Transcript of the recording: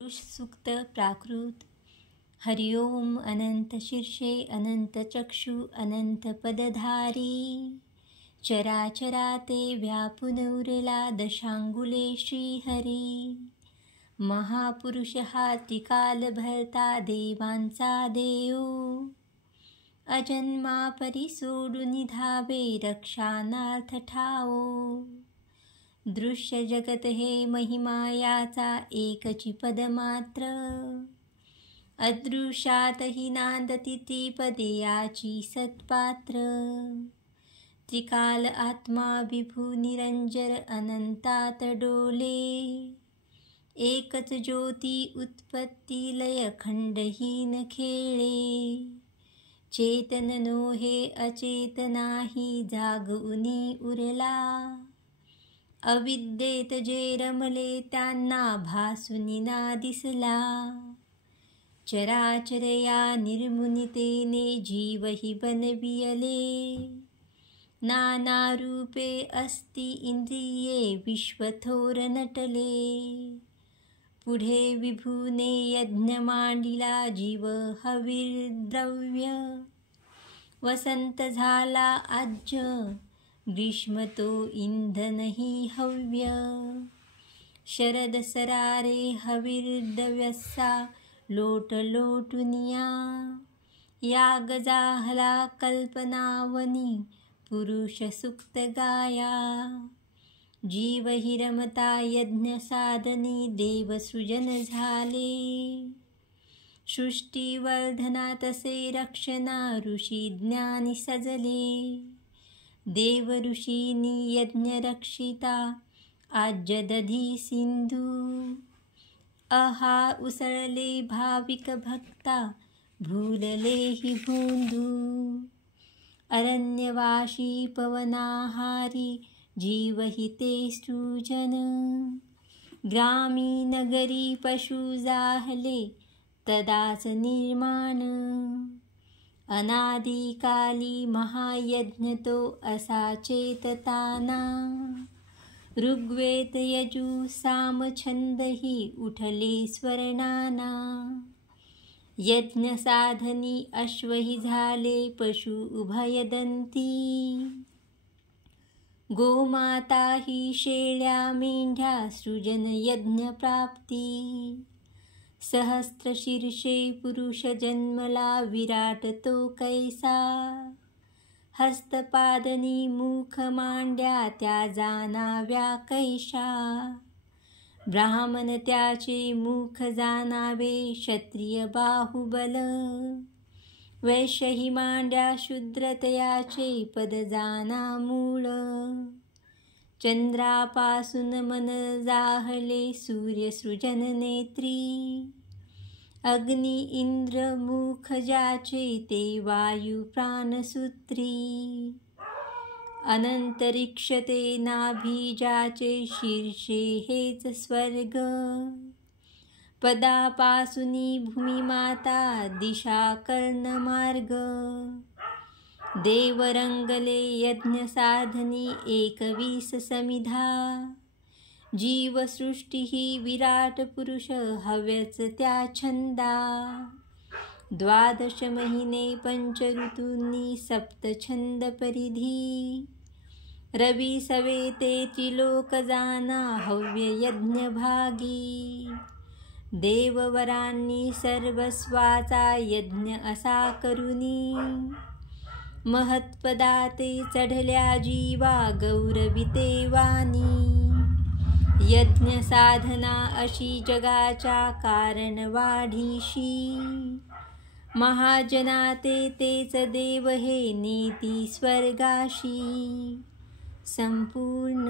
सूक्त प्राकृत। हरि ओम अनंत शीर्षे अनंत चक्षु अनंत पदधारी, चराचराते व्यापून उरला दशांगुले श्रीहरी। महापुरुष हा त्रिकाल भरता देवांचा देव, अजन्मा परी सोडून धावे रक्षानार्थ ठावो। दृश्य जगत हे महिमा याचा एकची पद मात्र, अदृश्यातही नांदती ती पदे याची सत्पात्र। त्रिकाल आत्मा विभू निरंजर अनंतात डोले, एकच ज्योती उत्पत्ती लय खंडहीन खेळे। चेतन नोहे अचेतनाही जागुनी उरला, अविद्येत जे रमले त्यांना भासुनी ना दिसला। चराचर या निर्मुनितेने जीवही बनविले, नाना रूपे अस्ति इंद्रिये विश्वथोर नटले। पुढे विभूने यज्ञ मांडिला जीव हविर्द्रव्य, वसंत झाला आज्य ग्रीष्म तो इंधनही हव्य। शरद सरारे हविर्द्रव्यसा लोट लोटुनिया, याग जाहला कल्पनावनी पुरुष सुक्त गाया। जीव हि रमता यज्ञ साधनी देव सृजन झाले, सृष्टी वर्धना तसे रक्षणा ऋषी ज्ञानी सजले। देव ऋषीनी यज्ञ रक्षिता आज्य दधी सिंधू, अहा उसळले भाविक भक्ता भूलले हि भोंदू। अरण्यवाशी पवनाहारी जीव हि ते सृजन, ग्रामी नगरी पशु जाहले तदाच निर्माण। अनादिकाली महायज्ञ तो असा चेतताना, ऋग्वेद यजु साम छंदही उठले स्वर्णाना। यज्ञ साधनी अश्वही झाले पशु उभयदंती, गोमाता ही शेळ्या मेंढ्या सृजन यज्ञ प्राप्ती। सहस्त्र शीर्षे पुरुष जन्मला विराट तो कैसा, हस्तपादनी मुख मांड्या त्या जाणाव्या कैशा। ब्राह्मण त्याचे मुख जाणावे क्षत्रिय बाहुबल, वैश्यही मांड्या शूद्र तयाचे पद जाणा मूळ। चंद्रापासून मन जाहले सूर्य सृजन नेत्री, अग्नि इंद्र मुख ज्याचे ते वायू प्राणसूत्री। अनंतरिक्ष ते नाभी ज्याचे शीर्षे हेच स्वर्ग, पदापासूनी भूमिमाता दिशा कर्ण मार्ग। देव रंगले यज्ञ साधनी 21 समिधा, जीव सृष्टी ही विराट पुरुष हव्यच त्या छंदा। 12 महिने 5 ऋतूंनी सप्त छंद परिधी, रवी सवेते त्रिलोक जाना हव्य यज्ञ भागी। देववरांनी सर्वस्वाचा यज्ञ असा करुनी, महत्पदाते चढल्या जीवा गौरविते वाणी। यज्ञ साधना अशी जगाच्या कारण वाढीशी, महाजनाते तेच देव हे नेती स्वर्गाशी। संपूर्ण।